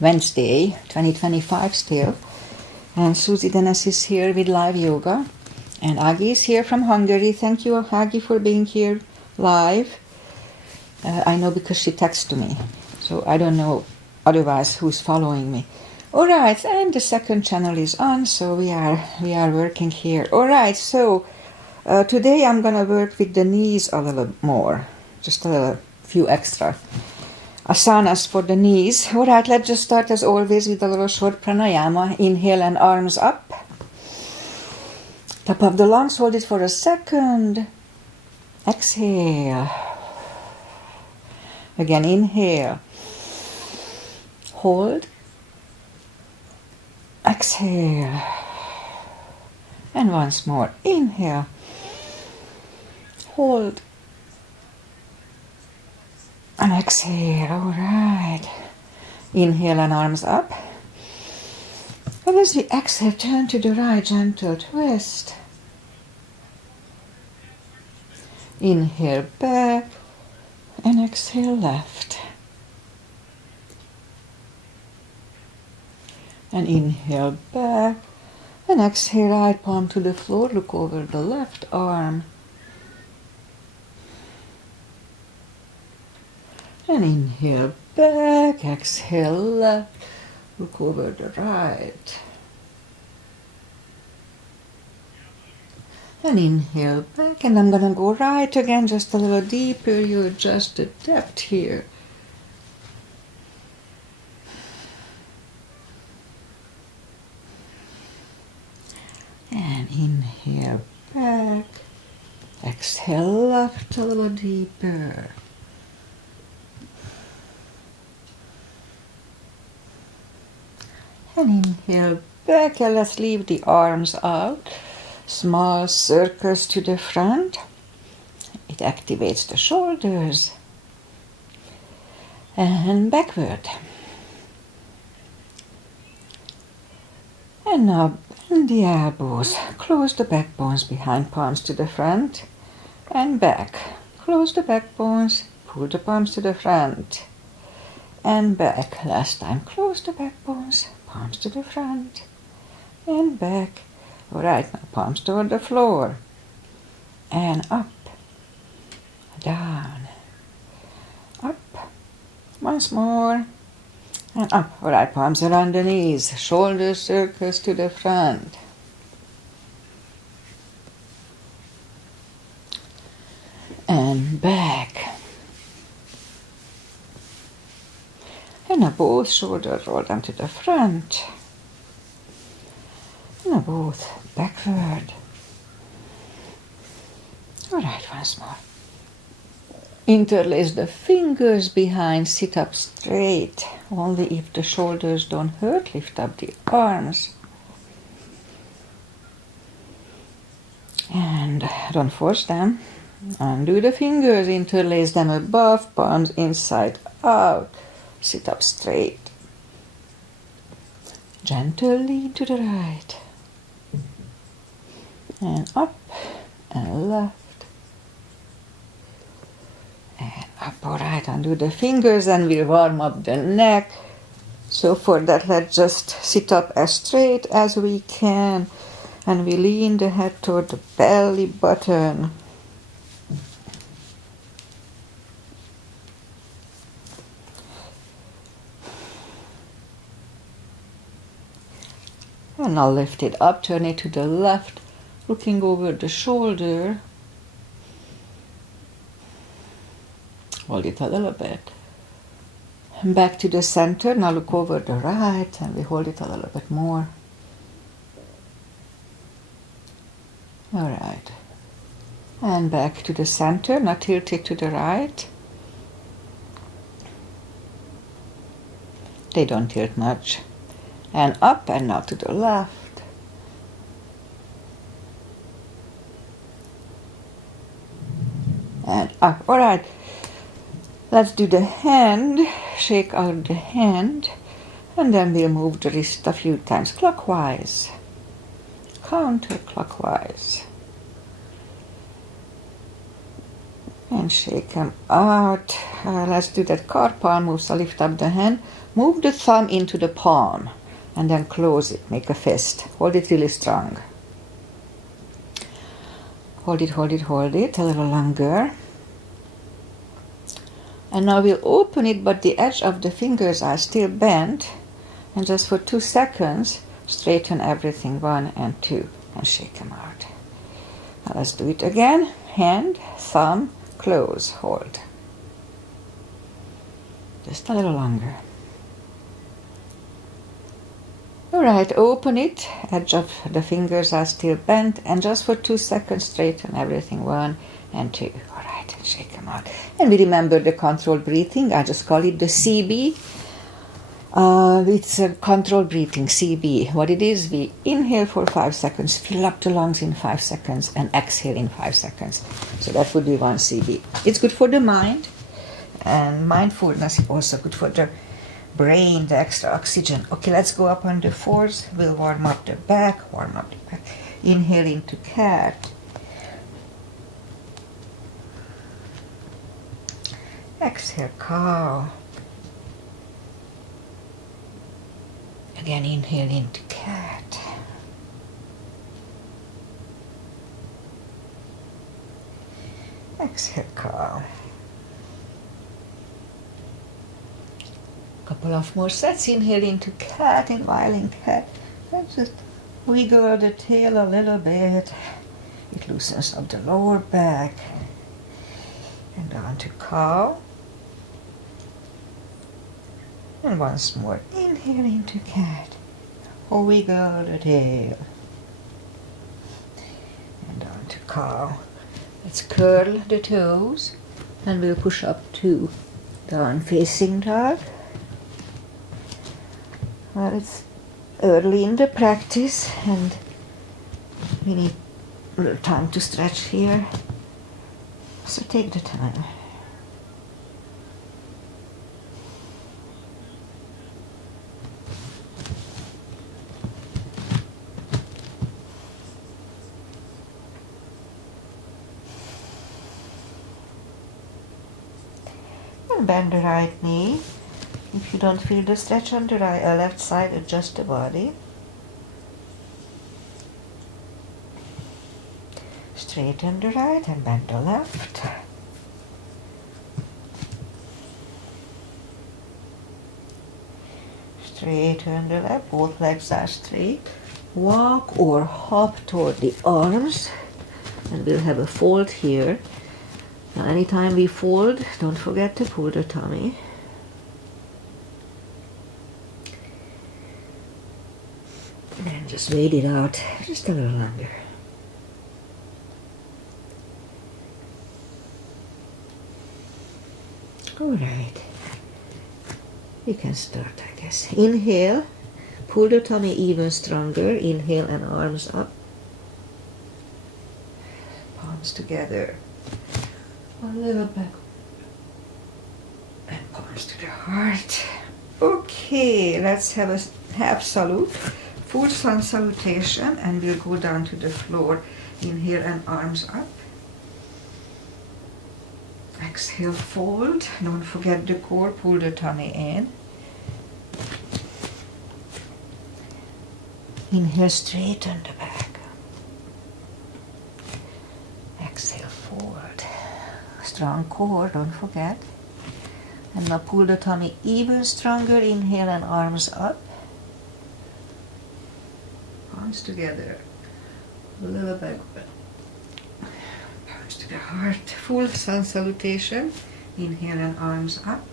Wednesday, 2025 still. And Susie Dennis is here with live yoga. And Agi is here from Hungary. Thank you, Agi, for being here live. I know because she texted me. So I don't know otherwise who's following me. All right, and the second channel is on, so we are working here. All right, so today I'm gonna work with the knees a little more, just a few extra asanas for the knees. All right, let's just start as always with a little short pranayama. Inhale and arms up. Top of the lungs, hold it for a second. Exhale. Again, inhale. Hold. Exhale. And once more. Inhale. Hold. And exhale. All right. Inhale and arms up. And as we exhale, turn to the right, gentle twist. Inhale back. And exhale left. And inhale back. And exhale, right palm to the floor. Look over the left arm. And inhale back. Exhale left. Look over the right. And inhale back. And I'm going to go right again, just a little deeper. You adjust the depth here. And inhale back. Exhale left a little deeper. And inhale back. And let's leave the arms out. Small circles to the front. It activates the shoulders. And backward. And now bend the elbows. Close the backbones behind, palms to the front. And back. Close the backbones. Pull the palms to the front. And back. Last time. Close the backbones. Palms to the front. And back. All right, now palms toward the floor. And up. Down. Up. Once more. And up. All right, palms around the knees. Shoulder circles to the front. And back. And now both shoulders roll down to the front. And now both backward. All right, once more. Interlace the fingers behind, sit up straight. Only if the shoulders don't hurt, lift up the arms. And don't force them. Undo the fingers, interlace them above, palms inside out. Sit up straight. Gentle lean to the right. And up and left. And up. All right, undo the fingers and we'll warm up the neck. So for that, let's just sit up as straight as we can. And we lean the head toward the belly button. And now lift it up, turn it to the left, looking over the shoulder. Hold it a little bit. And back to the center. Now look over the right and we hold it a little bit more. All right. And back to the center. Now tilt it to the right. They don't tilt much. And up and now to the left. And up. All right. Let's do the hand. Shake out the hand. And then we'll move the wrist a few times clockwise. Counterclockwise. And shake them out. Let's do that card palm move. So lift up the hand. Move the thumb into the palm. And then close it. Make a fist. Hold it really strong. Hold it, hold it, hold it. A little longer. And now we'll open it, but the edge of the fingers are still bent. And just for 2 seconds, straighten everything. 1 and 2. And shake them out. Now let's do it again. Hand, thumb, close, hold. Just a little longer. Alright, open it. Edge of the fingers are still bent. And just for 2 seconds, straighten everything. 1 and 2. Alright, shake them out. And we remember the controlled breathing. I just call it the CB. It's a controlled breathing, CB. What it is, we inhale for 5 seconds, fill up the lungs in 5 seconds, and exhale in 5 seconds. So that would be 1 CB. It's good for the mind, and mindfulness is also good for the brain, the extra oxygen. Okay, let's go up on the 4th. We'll warm up the back, Inhale into cat. Exhale, cow. Again, inhale into cat. Exhale, cow. Couple of more sets. Inhale into cat, and while in cat, and just wiggle the tail a little bit. It loosens up the lower back. And down to cow. And once more, inhale into cat. Wiggle the tail. And down to cow. Let's curl the toes. And we'll push up to down facing dog. Well, it's early in the practice and we need a little time to stretch here. So take the time. And bend the right knee. If you don't feel the stretch on the left side, adjust the body. Straighten the right and bend the left. Straighten the left, both legs are straight. Walk or hop toward the arms, and we'll have a fold here. Now anytime we fold, don't forget to pull the tummy. And just wait it out just a little longer. Alright, you can start, I guess. Inhale, pull the tummy even stronger. Inhale and arms up. Palms together. A little back. And palms to the heart. Okay, let's have a half salute. Full sun salutation, and we'll go down to the floor. Inhale and arms up. Exhale, fold. Don't forget the core, pull the tummy in. Inhale, straighten the back. Exhale, forward. Strong core, don't forget. And now pull the tummy even stronger. Inhale and arms up. Palms together. A little backward. Palms to the heart. Full sun salutation. Inhale and arms up.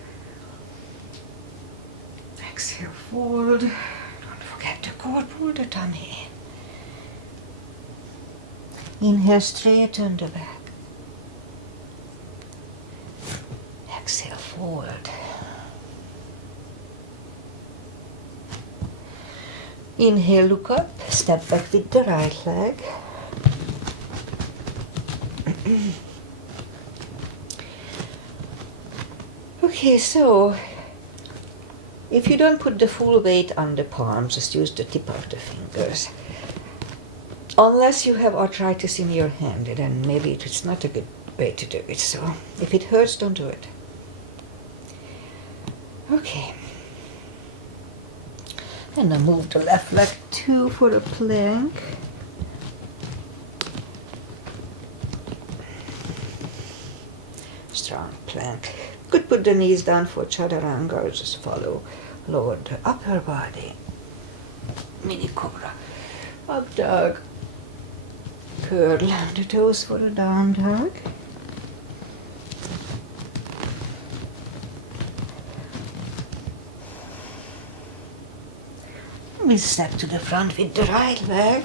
Exhale, fold. Don't forget the core, pull the tummy in. Inhale, straighten the back. Exhale, forward. Inhale, look up, step back with the right leg. Okay, so if you don't put the full weight on the palms, just use the tip of the fingers. Unless you have arthritis in your hand, then maybe it's not a good way to do it. So if it hurts, don't do it. Okay. And I move the left leg 2 for a plank. Strong plank. Could put the knees down for chaturanga or just follow. Lower the upper body. Mini cobra. Up dog. Curl the toes for a down dog. We step to the front with the right leg.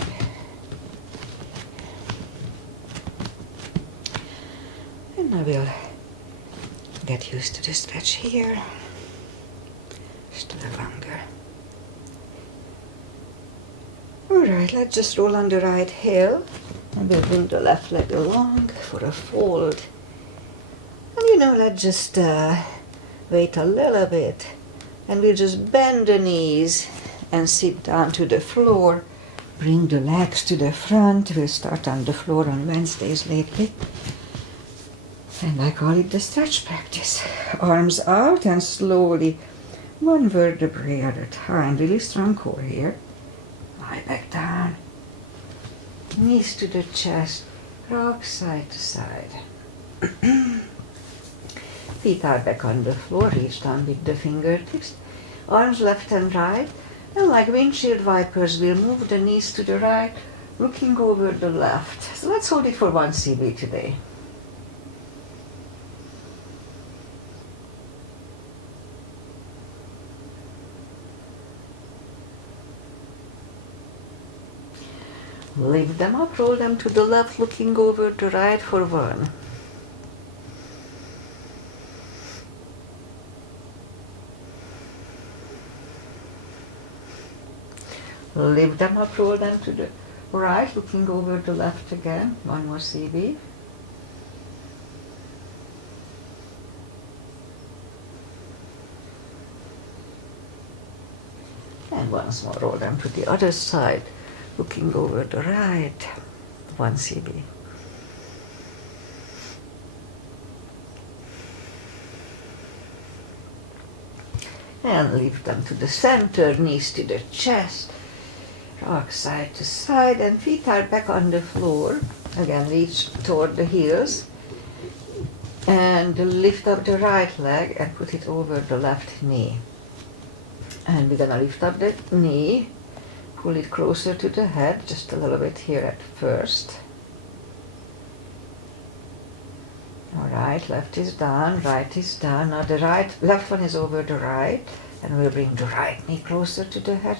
And I will get used to the stretch here. Just a little longer. Alright, let's just roll on the right heel. And we'll bring the left leg along for a fold. And let's just wait a little bit. And we'll just bend the knees and sit down to the floor. Bring the legs to the front. We'll start on the floor on Wednesdays lately. And I call it the stretch practice. Arms out and slowly, one vertebrae at a time. Really strong core here. Lie back down. Knees to the chest. Rock side to side. Feet are back on the floor. Reach down with the fingertips. Arms left and right. And like windshield wipers, we'll move the knees to the right, looking over the left. So let's hold it for 1 CB today. Lift them up, roll them to the left, looking over the right for 1. Lift them up, roll them to the right, looking over the left again. 1 more CB. And once more, roll them to the other side, looking over the right. 1 CB. And lift them to the center, knees to the chest. Rock side to side, and feet are back on the floor. Again, reach toward the heels. And lift up the right leg and put it over the left knee. And we're gonna lift up the knee, pull it closer to the head, just a little bit here at first. Alright, left is down, right is down. Now the left one is over the right, and we'll bring the right knee closer to the head,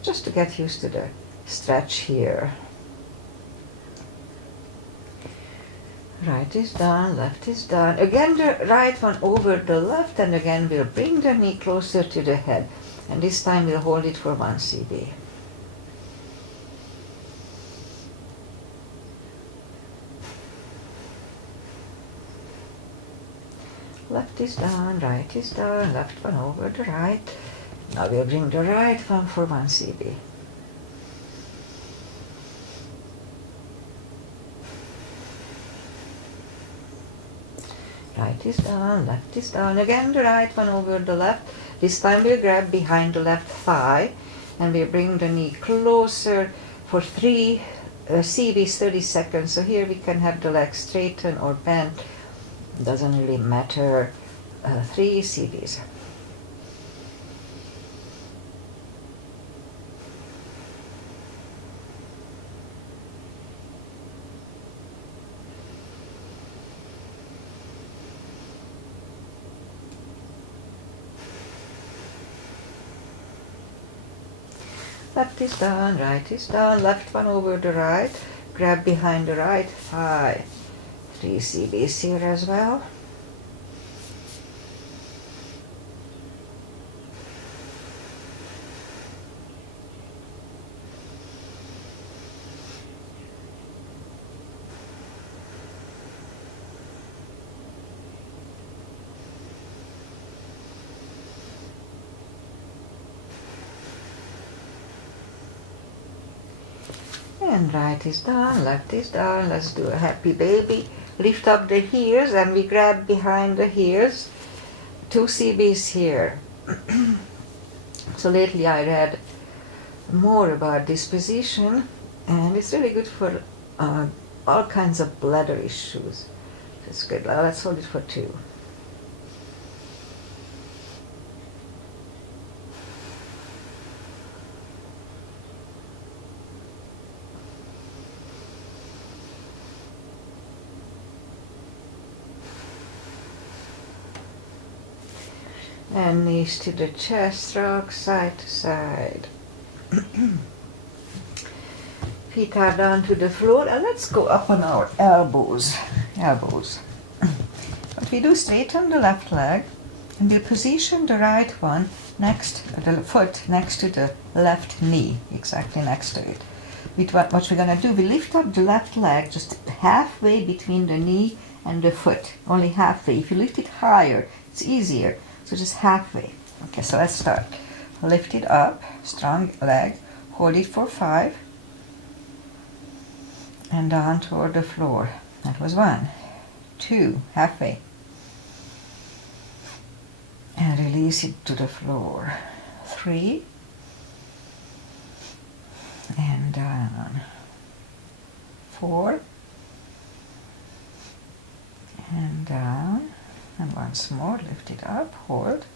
just to get used to the stretch here. Right is down, left is down. Again the right one over the left, and again we'll bring the knee closer to the head. And this time we'll hold it for 1 CB. Left is down, right is down, left one over the right. Now we'll bring the right one for 1 CB. Right is down, left is down. Again the right one over the left. This time we'll grab behind the left thigh and we'll bring the knee closer for 3 CBs, 30 seconds. So here we can have the leg straighten or bent. Doesn't really matter. 3 CBs. Left is down, right is down, left one over the right, grab behind the right thigh. 3 CBs here as well. And right is down, left is down. Let's do a happy baby. lift up the heels and we grab behind the heels, 2 CBs here. So lately I read more about this position, and it's really good for all kinds of bladder issues. It's good. Let's hold it for 2. And knees to the chest, rock side to side. Feet are down to the floor, and let's go up on our elbows. But we do straighten the left leg, and we'll position the right one next, the foot next to the left knee, exactly next to it. With what we're going to do, we lift up the left leg just halfway between the knee and the foot, only halfway. If you lift it higher, it's easier. So just halfway. Okay, so let's start. Lift it up, strong leg, hold it for 5, and down toward the floor. That was 1, 2, halfway. And release it to the floor. 3, and down. 4, and down. And once more, lift it up, hold,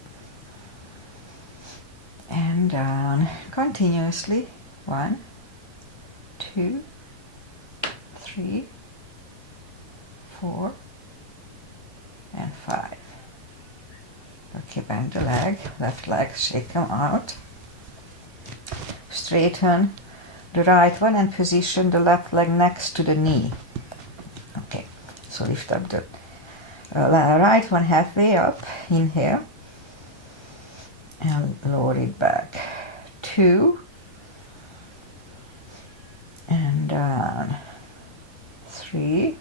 and down continuously. 1, 2, 3, 4, and 5. Okay, bend the leg, left leg, shake them out. Straighten the right one and position the left leg next to the knee. Okay, so lift up the right one halfway up, inhale, and lower it back. 2, and down. 3,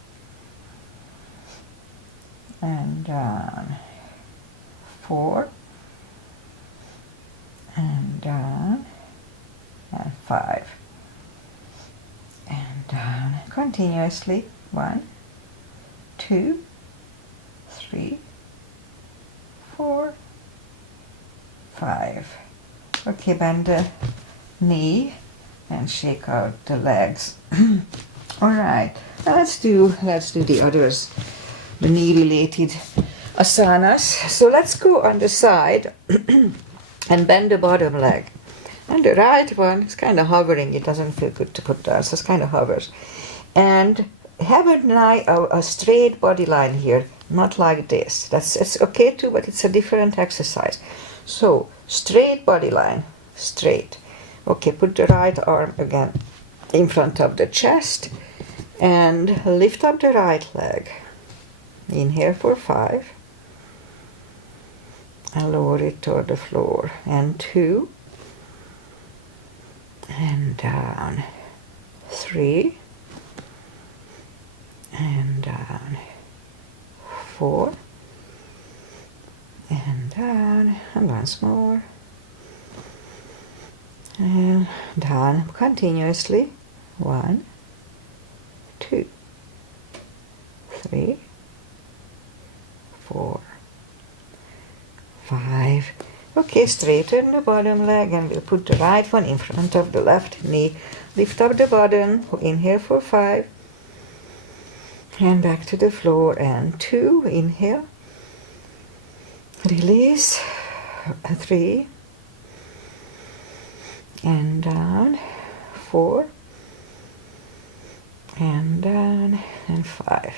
and down. 4, and down. And 5, and down continuously. 1, 2, 3, 4, 5. Okay, bend the knee and shake out the legs. All right, now let's do the others, the knee-related asanas. So let's go on the side and bend the bottom leg. And the right one is kind of hovering. It doesn't feel good to put down, so it kind of hovers. And have a straight body line here, not like this. It's okay too, but it's a different exercise. So straight body line, straight. Okay, put the right arm again in front of the chest and lift up the right leg. Inhale for 5 and lower it toward the floor. And 2, and down. 3, and down. 4, and down. And once more. And down continuously. 1, 2, 3, 4, 5. Okay, straighten the bottom leg and we'll put the right one in front of the left knee. Lift up the bottom, inhale for 5. And back to the floor. And 2, inhale. Release. 3. And down. 4. And down. And 5.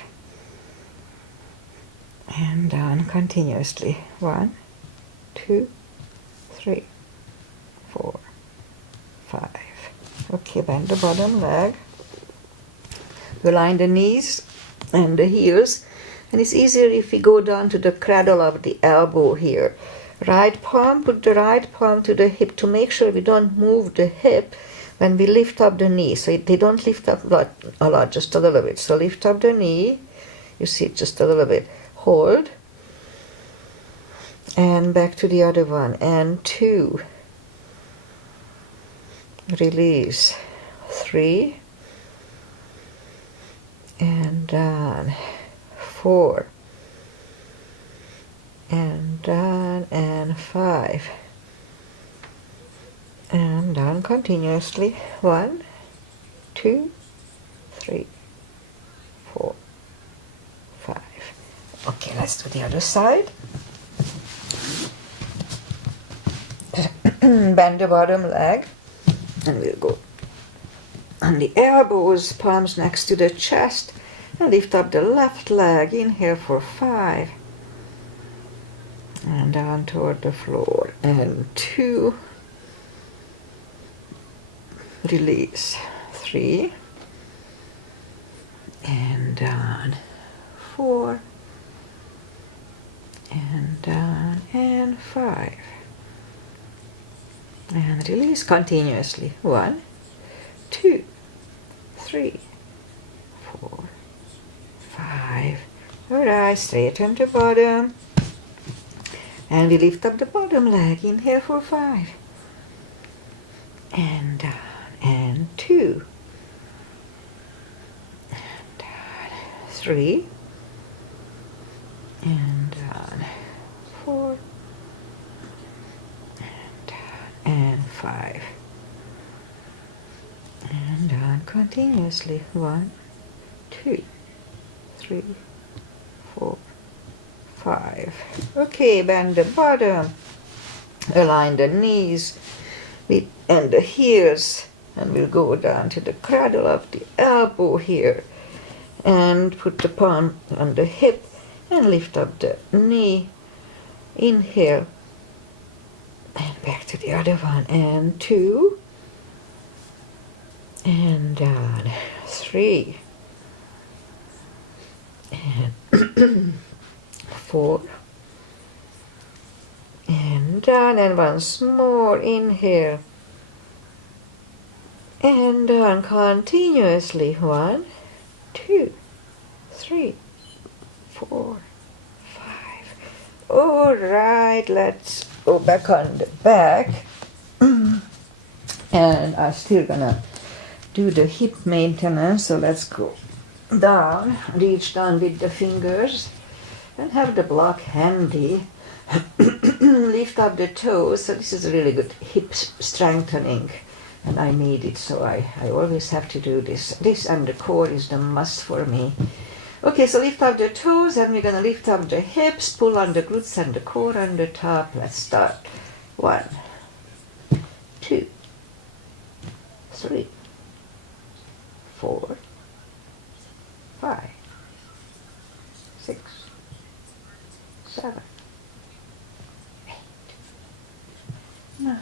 And down continuously. 1, 2, 3, 4, 5. Okay, bend the bottom leg. We line the knees and the heels, and it's easier if we go down to the cradle of the elbow here. Right palm, put the right palm to the hip to make sure we don't move the hip when we lift up the knee. So they don't lift up a lot, just a little bit. So lift up the knee, you see it just a little bit. Hold. And back to the other one. And 2. Release. 3. And down. 4, and down, and 5, and down continuously. 1, 2, 3, 4, 5. Okay, let's do the other side. Bend the bottom leg, and we'll go on the elbows, palms next to the chest, and lift up the left leg. Inhale for 5, and down toward the floor, and 2, release, 3, and down, 4, and down, and 5, and release continuously. 1, 2, 3, 4, 5. Alright, straighten the bottom, and we lift up the bottom leg. Inhale for 5, and down, and 2, and down, 3, and down, 4, and down, and 5, and down continuously. 1, 2, 3, 4, 5. Okay, bend the bottom, align the knees and the heels, and we'll go down to the cradle of the elbow here, and put the palm on the hip, and lift up the knee. Inhale, and back to the other one, and 2, and down, 3, and 4, and down, and once more. Inhale, and down continuously. 1, 2, 3, 4, 5. All right, let's go back on the back, and I'm still gonna do the hip maintenance. So let's go down, reach down with the fingers, and have the block handy. Lift up the toes. So this is a really good hip strengthening, and I need it, so I always have to do this. This and the core is the must for me. Okay, so lift up the toes, and we're gonna lift up the hips, pull on the glutes and the core on the top. Let's start. 1, 2, 3, 4, 5, 6, 7, 8, 9,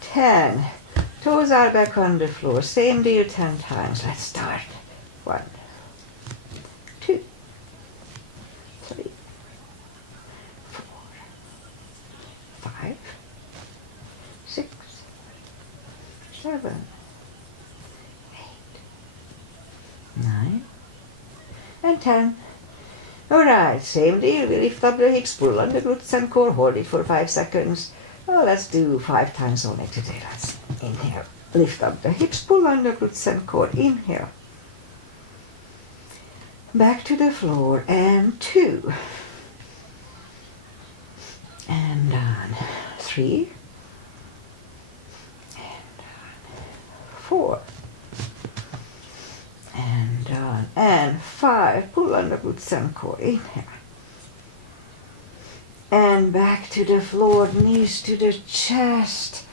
10. Toes are back on the floor. Same deal 10 times. Let's start. 1, 2, 3, 4, 5, 6, 7, 8, 9, and 10. Alright, same deal. We lift up the hips, pull on the glutes and core, hold it for 5 seconds. Well, let's do 5 times only today. Let's inhale, lift up the hips, pull on the glutes and core. Inhale, back to the floor, and 2, and down, 3, and down, 4, and down, and 5. Pull on the glutes and core. Inhale, and back to the floor, knees to the chest,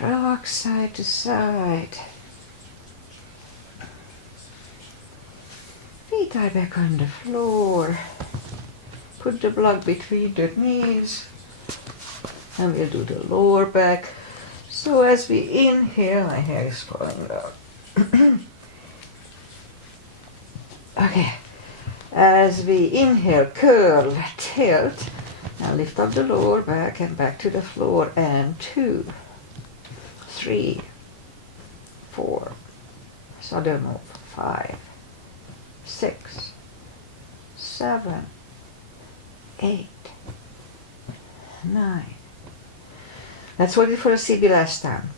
rock side to side. Feet are back on the floor. Put the block between the knees, and we'll do the lower back. So as we inhale, my hair is falling down. Okay, as we inhale, curl, tilt, now lift up the lower back and back to the floor, and 2, 3, 4, southern move, 5, 6, 7, 8, 9. Let's hold it for a CB last time.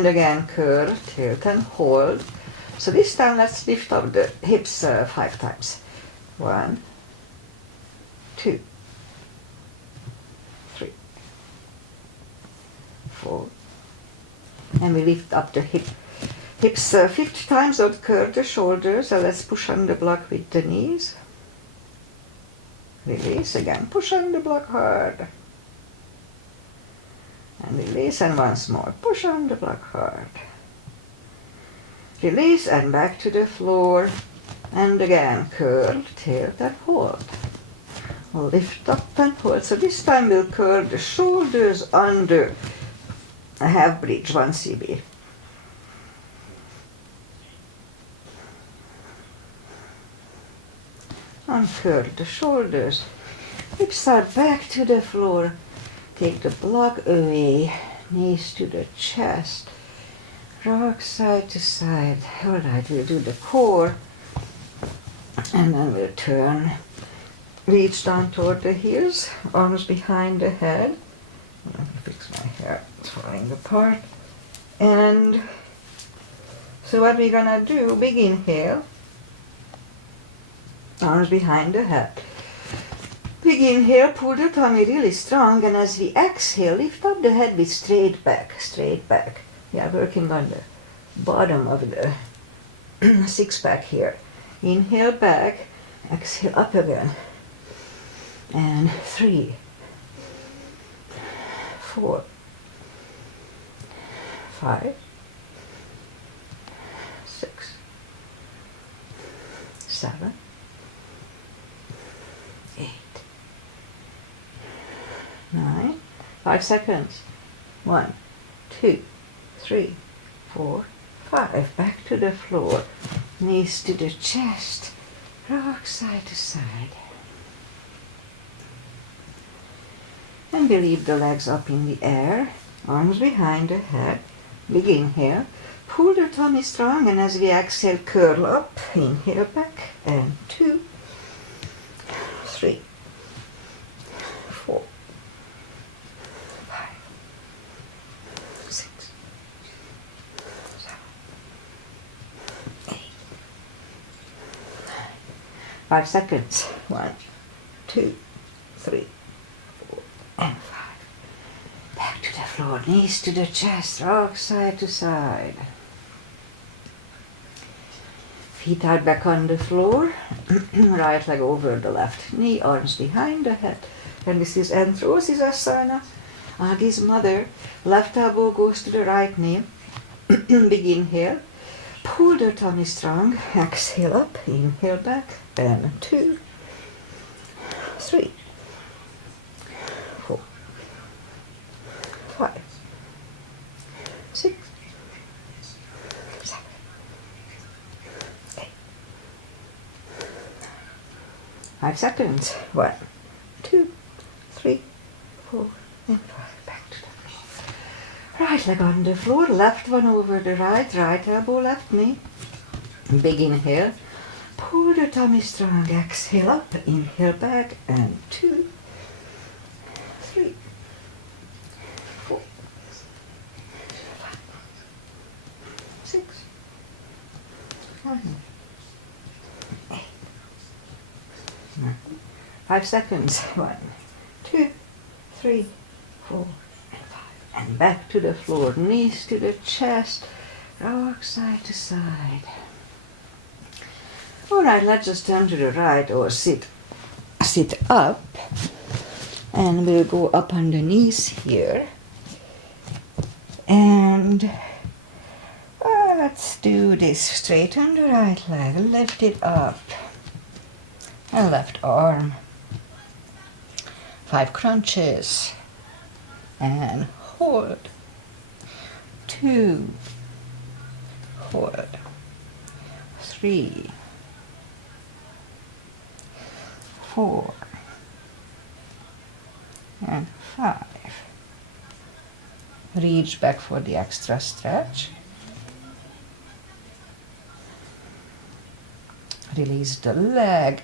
And again, curl, tilt and hold. So this time let's lift up the hips 5 times. 1, 2, 3, 4. And we lift up the hips 50 times, don't curl the shoulders. So let's push on the block with the knees. Release again, push on the block hard. And release, and once more, push on the block hard. Release and back to the floor. And again, curl, tilt and hold. Lift up and hold. So this time we'll curl the shoulders under a half bridge, 1 cb. Uncurl the shoulders. Hips are back to the floor. Take the block away. Knees to the chest. Rock side to side. Alright, we'll do the core. And then we'll turn. Reach down toward the heels. Arms behind the head. Let me fix my hair. It's falling apart. And so what we're gonna do, big inhale. Arms behind the head. Big inhale, pull the tummy really strong, and as we exhale, lift up the head with straight back, straight back. We are working on the bottom of the six-pack here. Inhale back, exhale up again. And 3, 4, 5, 6, 7, 8, 9, 5 seconds. 1, 2, 3, 4, 5. Back to the floor. Knees to the chest. Rock side to side. And we leave the legs up in the air. Arms behind the head. Big inhale. Pull the tummy strong, and as we exhale, curl up. Inhale back. And 2, 3, 4, 5, 6, 7, 8, 9. 5 seconds. 1, 2, 3, 4, and 5. Back to the floor. Knees to the chest. Rock side to side. Feet are back on the floor. Right leg over the left knee. Arms behind the head. And this is Androsisasana. Agi's mother. Left elbow goes to the right knee. Big inhale. Pull the tummy strong. Exhale up. Inhale back. And 2, 3, 4, 5, 6, 7, 8, 5 seconds. 1, 2, 3, 4, and 5. Back to the floor. Right leg on the floor. Left one over the right. Right elbow, left knee. Big inhale. Pull the tummy strong. Exhale up. Inhale back. And 2, 3, 4, 5, 6, 7, 8, 9. 5 seconds. 1, 2, 3, 4, and 5. And back to the floor. Knees to the chest. Rock side to side. Alright, let's just turn to the right or sit up. And we'll go up on the knees here. And let's do this. Straighten the right leg. Lift it up. And left arm. 5 crunches. And hold. 2. Hold. 3. 4. And 5. Reach back for the extra stretch. Release the leg.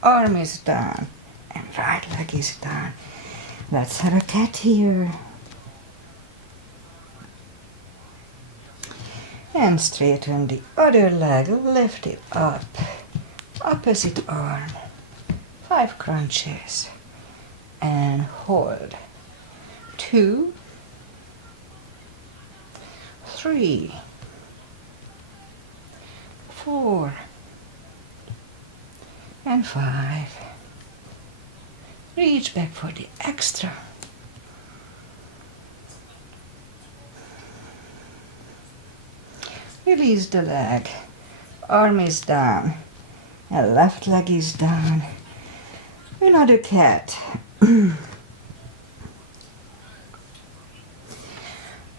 Arm is down. And right leg is down. Let's have a cat here. And straighten the other leg, lift it up. Opposite arm. 5 crunches. And hold. 2, 3, 4, and 5. Reach back for the extra. Release the leg. Arm is down. And left leg is down. Another cat.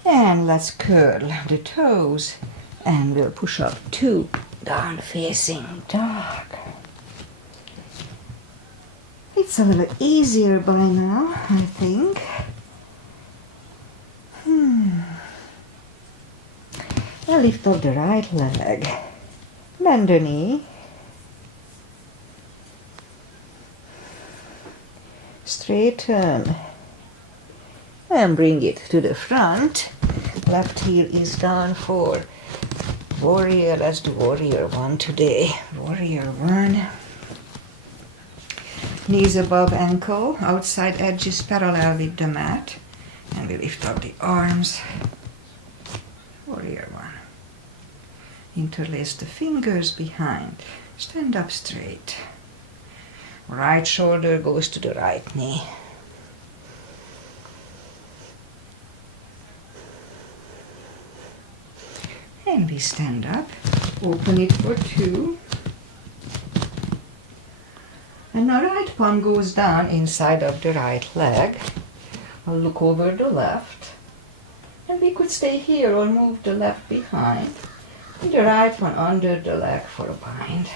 And let's curl the toes. And we'll push up 2 down facing dog. It's a little easier by now, I think. Now lift up the right leg. Bend the knee. Straighten. And bring it to the front. Left heel is down for warrior. Let's do warrior 1 today. Warrior 1. Knees above ankle, outside edges parallel with the mat. And we lift up the arms. Warrior 1. Interlace the fingers behind. Stand up straight. Right shoulder goes to the right knee. And we stand up. Open it for 2. And now right palm goes down inside of the right leg. I'll look over the left. And we could stay here or move the left behind. And the right one under the leg for a bind.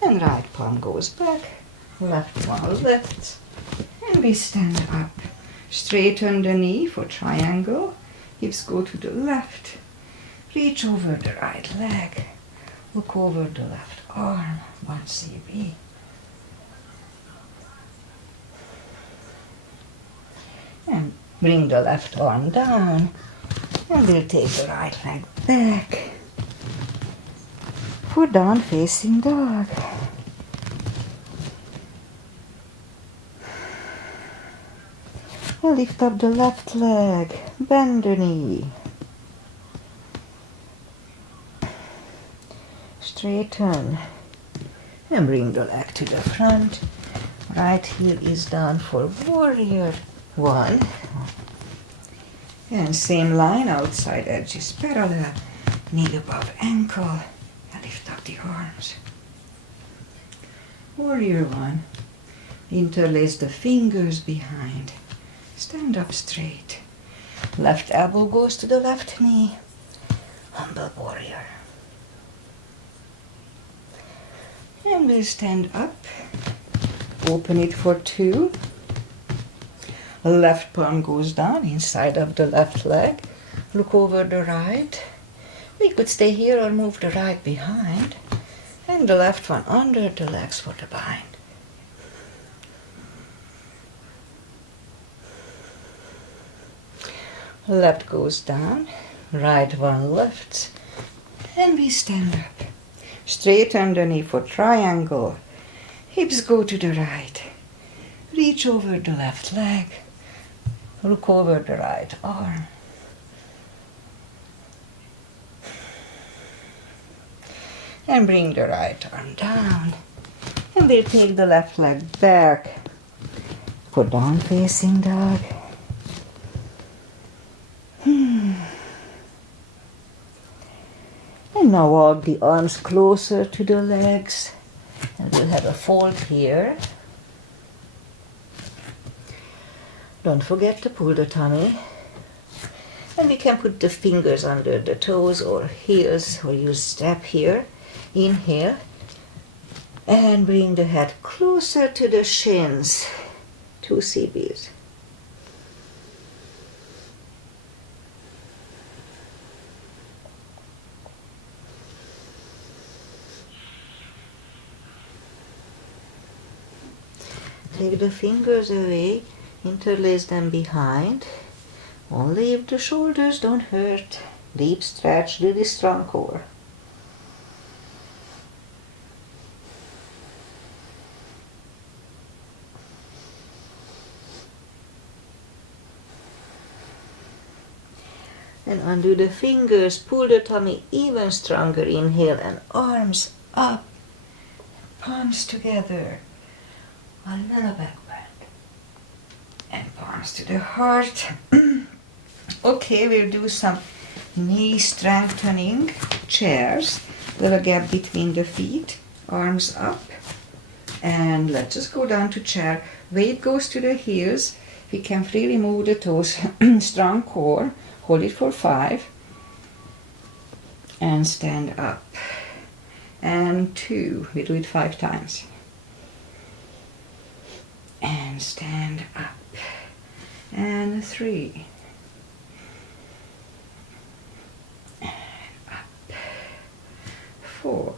And right palm goes back. Left one lifts. And we stand up. Straighten the knee for triangle. Hips go to the left. Reach over the right leg. Look over the left arm. 1 CB. And bring the left arm down. And we'll take the right leg back. For down facing dog. And lift up the left leg. Bend the knee. Straighten. And bring the leg to the front. Right heel is down for warrior 1. And same line, outside edges parallel. Knee above ankle. And lift up the arms. Warrior 1. Interlace the fingers behind. Stand up straight. Left elbow goes to the left knee. Humble warrior. And we'll stand up. Open it for 2. Left palm goes down inside of the left leg. Look over the right. We could stay here or move the right behind. And the left one under the legs for the bind. Left goes down, right one lifts, and we stand up. Straighten the knee for triangle. Hips go to the right. Reach over the left leg. Look over the right arm. And bring the right arm down. And we'll take the left leg back for down facing dog. And now walk the arms closer to the legs. And we'll have a fold here. Don't forget to pull the tummy. And we can put the fingers under the toes or heels or use step here. Inhale. And bring the head closer to the shins. 2 CBs. Take the fingers away. Interlace them behind. Only if the shoulders don't hurt. Deep stretch, really strong core. And undo the fingers, pull the tummy even stronger. Inhale and arms up, palms together. A little back bend. And palms to the heart. Okay, we'll do some knee strengthening chairs. Little gap between the feet, arms up. And let's just go down to chair. Weight goes to the heels. We can freely move the toes. Strong core. Hold it for 5. And stand up. And 2. We do it 5 times. And stand up. And 3. And up. 4.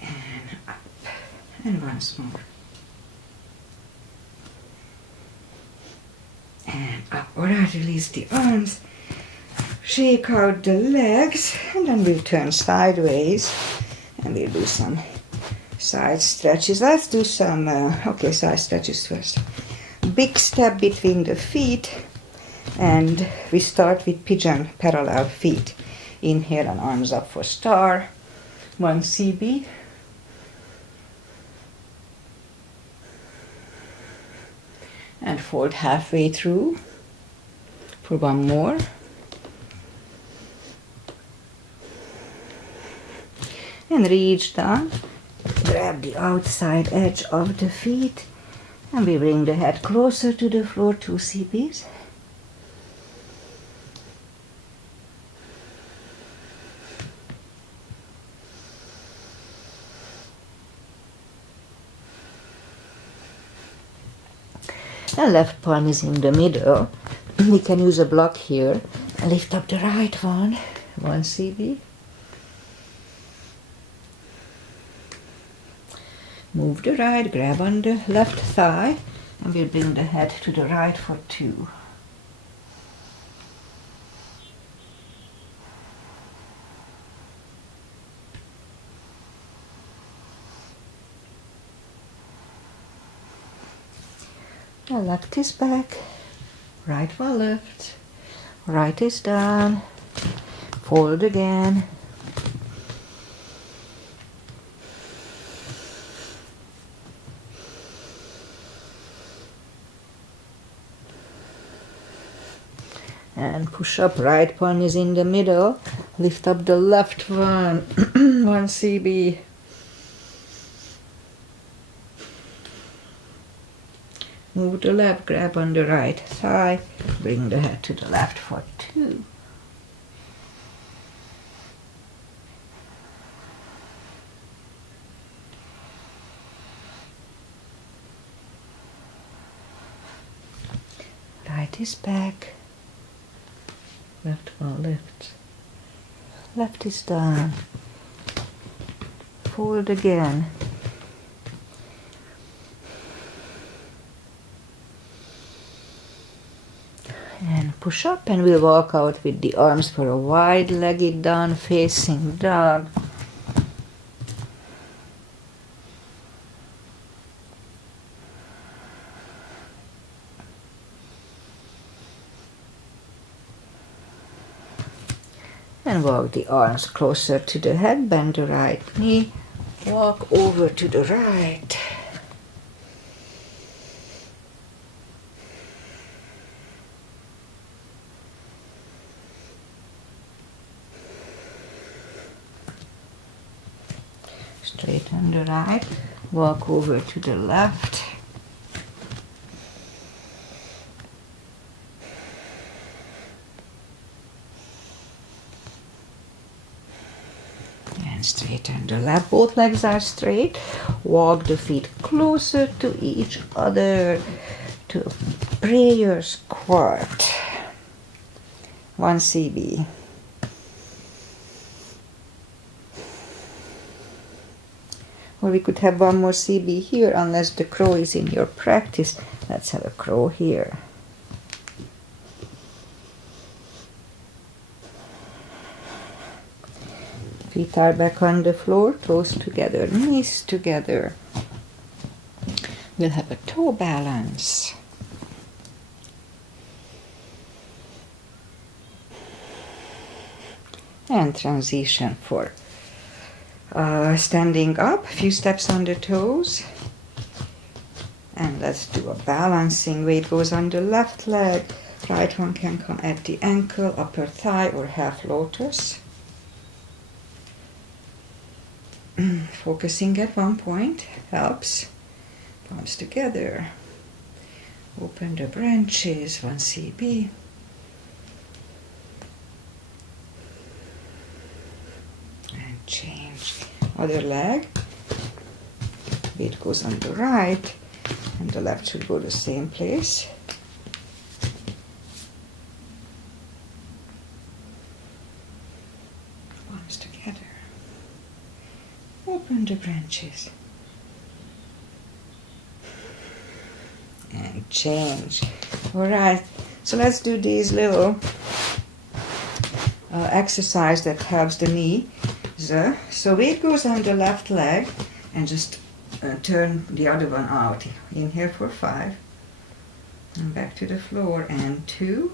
And up. And once more. And up. Alright, release the arms. Shake out the legs. And then we'll turn sideways. And we'll do some side stretches. Let's do some, side stretches first. Big step between the feet. And we start with pigeon parallel feet. Inhale and arms up for star. 1 CB. And fold halfway through for 1 more. And reach down, grab the outside edge of the feet, and we bring the head closer to the floor, 2 CBs. The left palm is in the middle. We can use a block here. Lift up the right one, 1 CB. Move the right, grab on the left thigh, and we'll bring the head to the right for 2. The left is back, right one left, right is down, fold again. And push up, right palm is in the middle, lift up the left one, 1 CB. Move the left, grab on the right thigh, bring the head to the left for 2. Right is back, left one lift, left is down, fold again. And push up, and we'll walk out with the arms for a wide-legged down, facing down. And walk the arms closer to the head, bend the right knee, walk over to the right. Straighten the right, walk over to the left. And straighten the left, both legs are straight. Walk the feet closer to each other to prayer squat. 1 CB. Or we could have one more CB here, unless the crow is in your practice. Let's have a crow here. Feet are back on the floor, toes together, knees together. We'll have a toe balance. And transition for standing up, a few steps on the toes. And let's do a balancing. Weight goes on the left leg, right one can come at the ankle, upper thigh or half lotus. Focusing at one point helps. Palms together. Open the branches, 1 CB. And change. Other leg. Weight goes on the right, and the left should go the same place. Palms together. Open the branches. And change. Alright, so let's do these little exercise that helps the knee. So weight goes on the left leg and just turn the other one out. Inhale for 5. And back to the floor. And 2.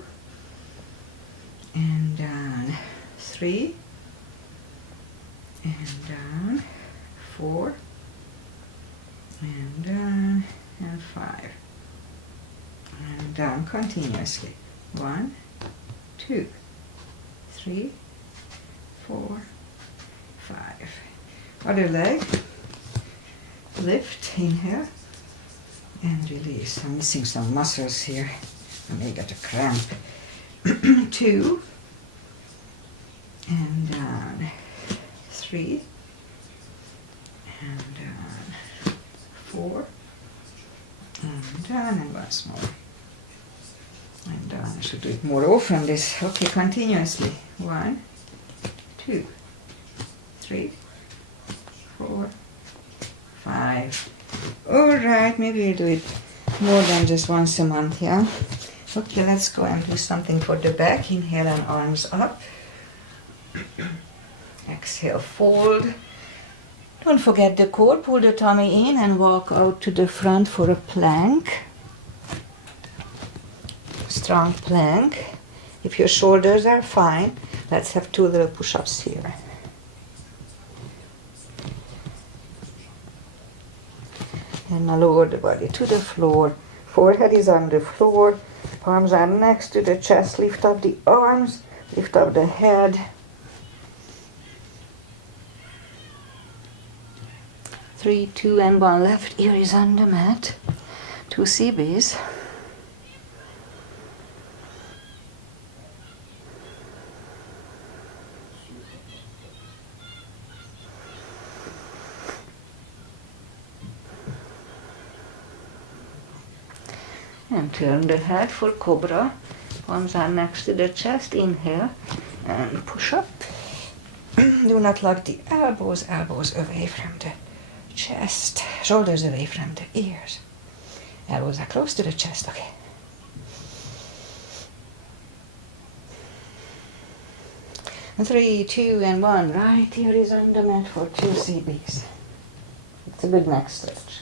And down. 3. And down. 4. And down. And 5. And down continuously. 1, 2, 3, 4, 5. Other leg. Lift, inhale, and release. I'm missing some muscles here. I may get a cramp. 2, and down. 3, and down. 4, and down, and once more. And down. I should do it more often, this. Okay, continuously. 1, 2, 3, 4, 5. Alright, maybe we'll do it more than just once a month, yeah? Okay, let's go and do something for the back. Inhale and arms up. Exhale, fold. Don't forget the core. Pull the tummy in and walk out to the front for a plank. Strong plank. If your shoulders are fine, let's have 2 little push-ups here. And now lower the body to the floor. Forehead is on the floor. Palms are next to the chest. Lift up the arms. Lift up the head. 3, 2, and 1. Left ear is on the mat. 2 CBs. And turn the head for cobra. Palms are next to the chest. Inhale and push up. Do not lock the elbows. Elbows away from the chest. Shoulders away from the ears. Elbows are close to the chest. Okay. And 3, 2, and 1. Right here is on the mat for 2 CBs. It's a good neck stretch.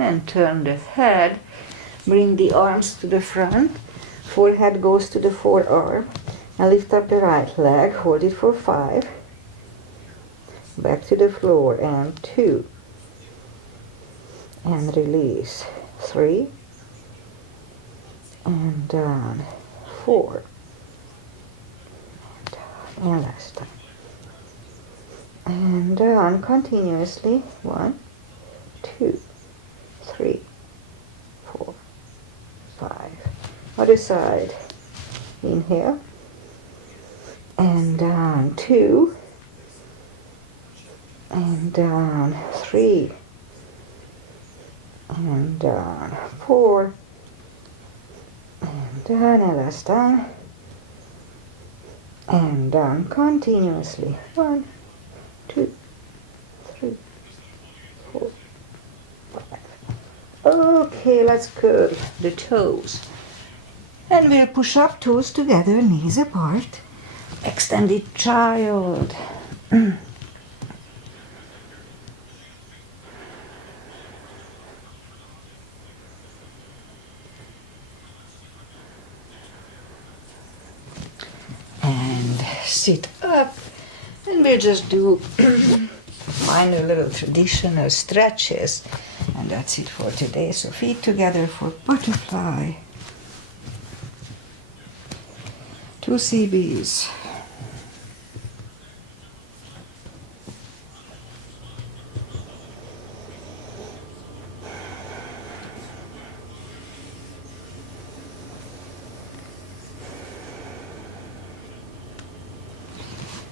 And turn the head, bring the arms to the front, forehead goes to the forearm, and lift up the right leg, hold it for 5, back to the floor, and 2, and release, 3, and down, 4, and last time, and down continuously, 1, 2, 3, 4, 5. Other side. Inhale. And down. 2. and down 3, and down 4, and down, and last time, and down continuously. 1, 2, 3, 4, 5. Okay, let's curl the toes. And we'll push up, toes together, knees apart. Extended child. And sit up. And we'll just do minor little traditional stretches. And that's it for today. So feet together for butterfly. 2 CBs.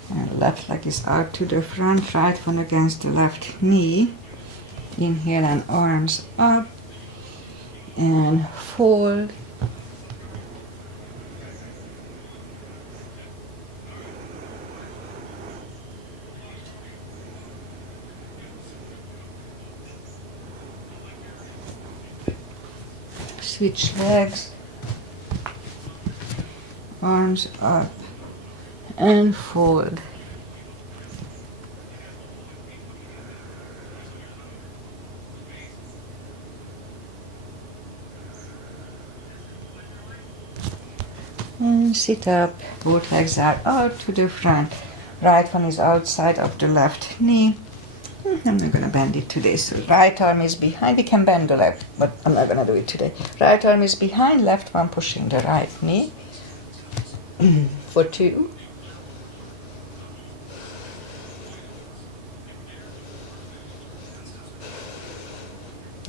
And left leg is out to the front, right one against the left knee. Inhale and arms up. And fold. Switch legs, arms up and fold. And sit up, both legs are out to the front. Right one is outside of the left knee. I'm not going to bend it today, so right arm is behind. We can bend the left, but I'm not going to do it today. Right arm is behind, left one pushing the right knee. For 2.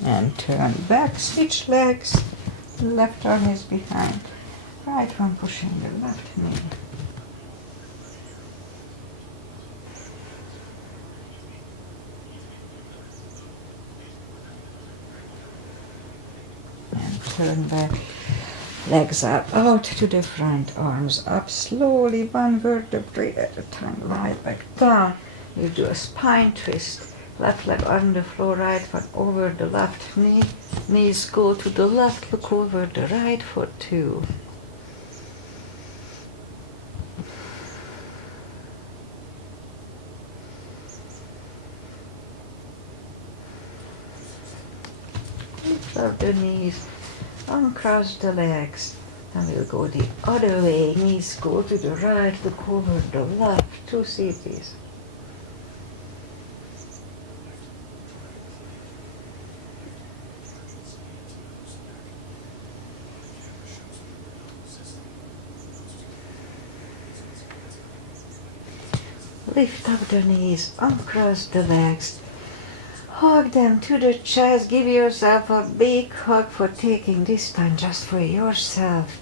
And turn back, switch legs. Left arm is behind, right one pushing the left knee. Turn back, legs are out to the front, arms up slowly, one vertebrae at a time, right back down. We'll do a spine twist, left leg on the floor, right one over the left knee, knees go to the left, look over the right for 2. Lift up the knees. Uncross the legs, then we'll go the other way, knees go to the right, look over the left, 2 CTs. Lift up the knees, uncross the legs, hug them to the chest, give yourself a big hug for taking this time just for yourself.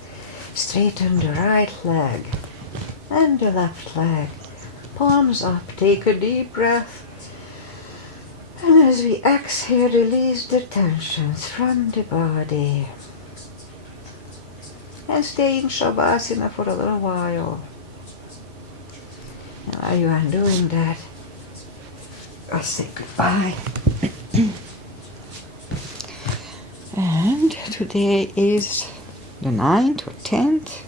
Straighten the right leg and the left leg. Palms up, take a deep breath. And as we exhale, release the tensions from the body. And stay in Shavasana for a little while. And while you are doing that, I'll say goodbye. And today is the 9th or 10th.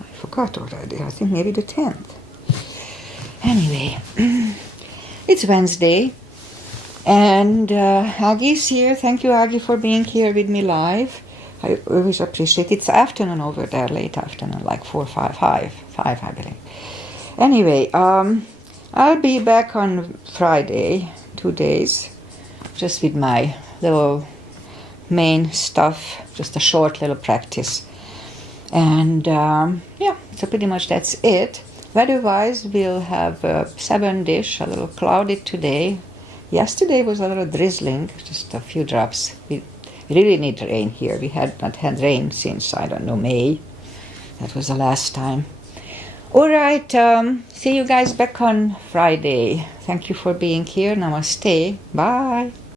I forgot already. I think maybe the 10th. Anyway, it's Wednesday. And Aggie's here. Thank you, Aggie, for being here with me live. I always appreciate it. It's afternoon over there, late afternoon, like 4, 5, I believe. Anyway, I'll be back on Friday, 2 days, just with my little main stuff, just a short little practice. And yeah, so pretty much that's it. Weather-wise, we'll have 7-ish, a little cloudy today. Yesterday was a little drizzling, just a few drops. We really need rain here. We had not had rain since, I don't know, May. That was the last time. All right, see you guys back on Friday. Thank you for being here. Namaste. Bye.